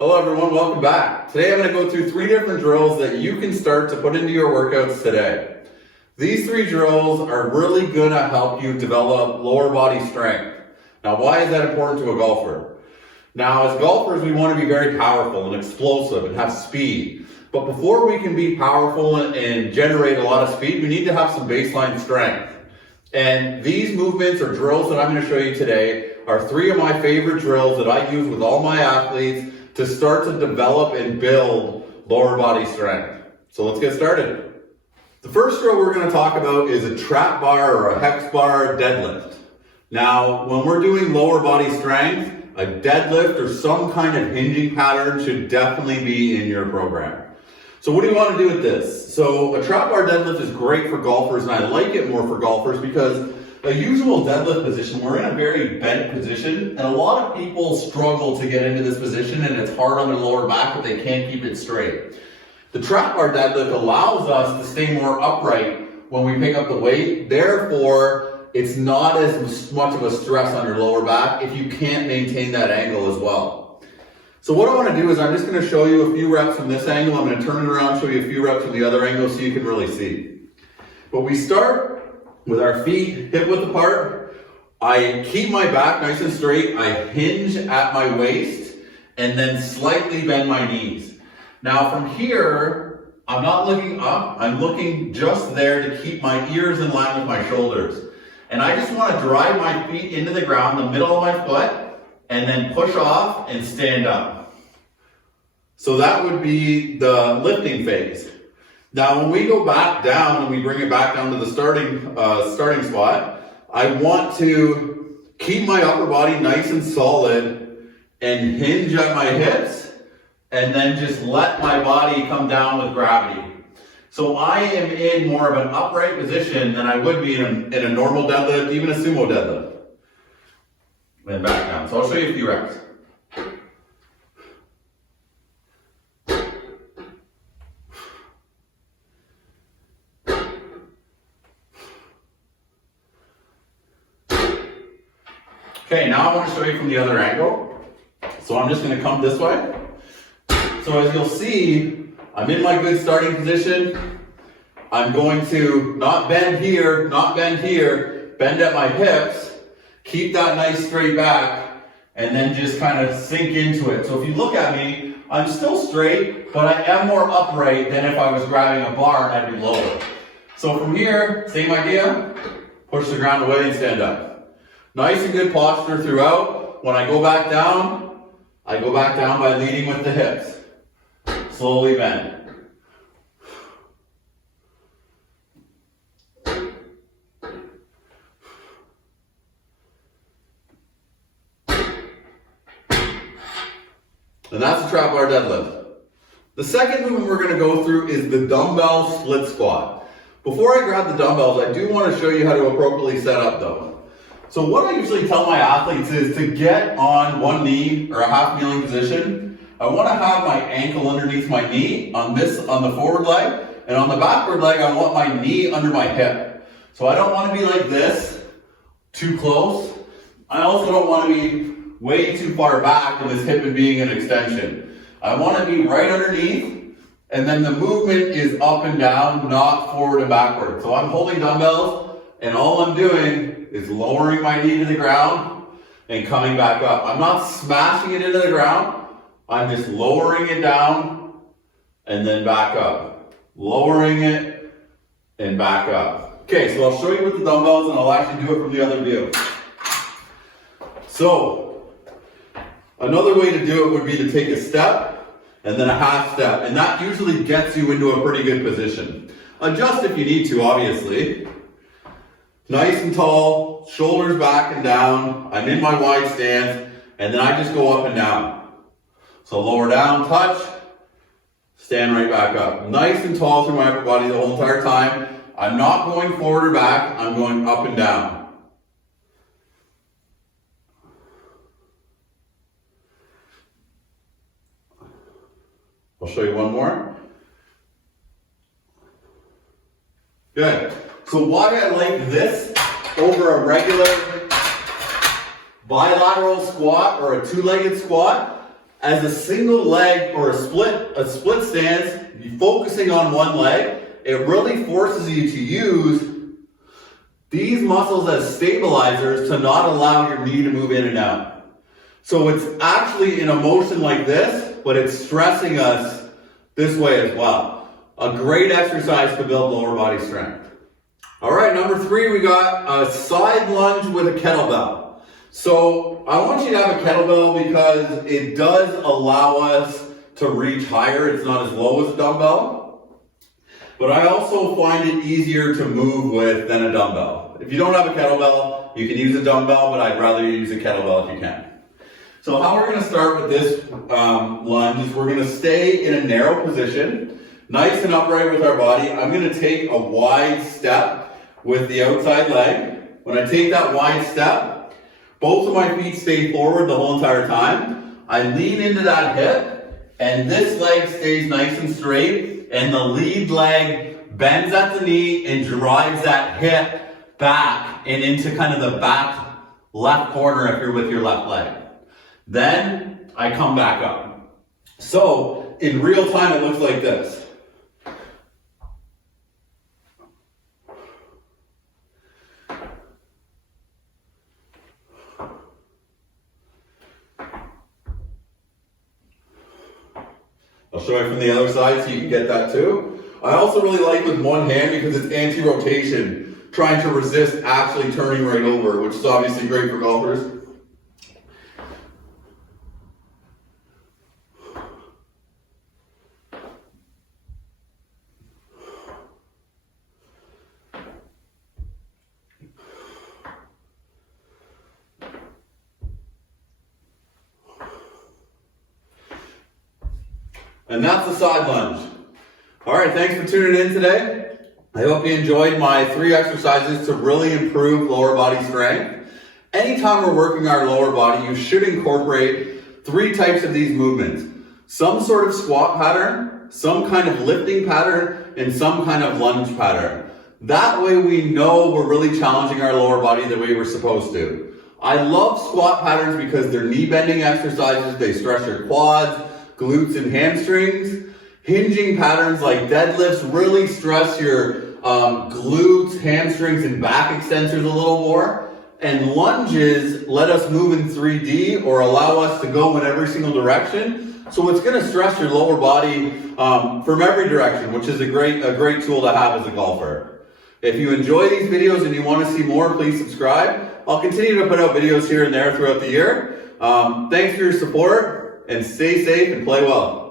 Hello everyone, welcome back. Today I'm going to go through 3 different drills that you can start to put into your workouts today. These 3 drills are really going to help you develop lower body strength. Now why is that important to a golfer? Now as golfers we want to be very powerful and explosive and have speed. But before we can be powerful and generate a lot of speed, we need to have some baseline strength. And these movements or drills that I'm going to show you today are 3 of my favorite drills that I use with all my athletes to start to develop and build lower body strength. So let's get started. The first drill we're going to talk about is a trap bar or a hex bar deadlift. Now, when we're doing lower body strength, a deadlift or some kind of hinging pattern should definitely be in your program. So what do you want to do with this? So a trap bar deadlift is great for golfers, and I like it more for golfers because a usual deadlift position, we're in a very bent position, and a lot of people struggle to get into this position, and it's hard on their lower back, but they can't keep it straight. The trap bar deadlift allows us to stay more upright when we pick up the weight. Therefore, it's not as much of a stress on your lower back if you can't maintain that angle as well. So what I want to do is I'm just going to show you a few reps from this angle. I'm going to turn it around, show you a few reps from the other angle so you can really see. But we start with our feet hip width apart. I keep my back nice and straight. I hinge at my waist and then slightly bend my knees. Now from here, I'm not looking up. I'm looking just there to keep my ears in line with my shoulders. And I just want to drive my feet into the ground, the middle of my foot, and then push off and stand up. So that would be the lifting phase. Now when we go back down and we bring it back down to the starting spot, I want to keep my upper body nice and solid and hinge at my hips and then just let my body come down with gravity. So I am in more of an upright position than I would be in a normal deadlift, even a sumo deadlift. And back down. So I'll show you a few reps. Okay, now I want to show you from the other angle. So I'm just going to come this way. So as you'll see, I'm in my good starting position. I'm going to not bend here, bend at my hips, keep that nice straight back, and then just kind of sink into it. So if you look at me, I'm still straight, but I am more upright than if I was grabbing a bar and I'd be lower. So from here, same idea, push the ground away and stand up. Nice and good posture throughout. When I go back down by leading with the hips. Slowly bend. And that's the trap bar deadlift. The second movement we're going to go through is the dumbbell split squat. Before I grab the dumbbells, I do want to show you how to appropriately set up though. So what I usually tell my athletes is to get on one knee or a half kneeling position. I want to have my ankle underneath my knee on the forward leg, and on the backward leg I want my knee under my hip. So I don't want to be like this, too close. I also don't want to be way too far back with this hip and being an extension. I want to be right underneath, and then the movement is up and down, not forward and backward. So I'm holding dumbbells, and all I'm doing is lowering my knee to the ground and coming back up. I'm not smashing it into the ground. I'm just lowering it down and then back up. Lowering it and back up. Okay, so I'll show you with the dumbbells and I'll actually do it from the other view. So, another way to do it would be to take a step and then a half step, and that usually gets you into a pretty good position. Adjust if you need to, obviously. Nice and tall, shoulders back and down. I'm in my wide stance, and then I just go up and down. So lower down, touch, stand right back up. Nice and tall through my upper body the whole entire time. I'm not going forward or back, I'm going up and down. I'll show you one more. Good. So why I like this over a regular bilateral squat or a two-legged squat as a single leg or a split stance, focusing on one leg, it really forces you to use these muscles as stabilizers to not allow your knee to move in and out. So it's actually in a motion like this, but it's stressing us this way as well. A great exercise to build lower body strength. All right, number 3, we got a side lunge with a kettlebell. So I want you to have a kettlebell because it does allow us to reach higher. It's not as low as a dumbbell. But I also find it easier to move with than a dumbbell. If you don't have a kettlebell, you can use a dumbbell, but I'd rather you use a kettlebell if you can. So how we're going to start with this lunge is we're going to stay in a narrow position, nice and upright with our body. I'm going to take a wide step with the outside leg. When I take that wide step, both of my feet stay forward the whole entire time. I lean into that hip, and this leg stays nice and straight, and the lead leg bends at the knee and drives that hip back and into kind of the back left corner if you're with your left leg. Then I come back up. So in real time, it looks like this. I'll show you from the other side so you can get that too. I also really like with one hand because it's anti-rotation, trying to resist actually turning right over, which is obviously great for golfers. And that's the side lunge. All right, thanks for tuning in today. I hope you enjoyed my 3 exercises to really improve lower body strength. Anytime we're working our lower body, you should incorporate 3 types of these movements. Some sort of squat pattern, some kind of lifting pattern, and some kind of lunge pattern. That way we know we're really challenging our lower body the way we're supposed to. I love squat patterns because they're knee bending exercises. They stretch your quads, glutes and hamstrings. Hinging patterns like deadlifts really stress your glutes, hamstrings, and back extensors a little more. And lunges let us move in 3D or allow us to go in every single direction. So it's going to stress your lower body from every direction, which is a great tool to have as a golfer. If you enjoy these videos and you want to see more, please subscribe. I'll continue to put out videos here and there throughout the year. Thanks for your support. And stay safe and play well.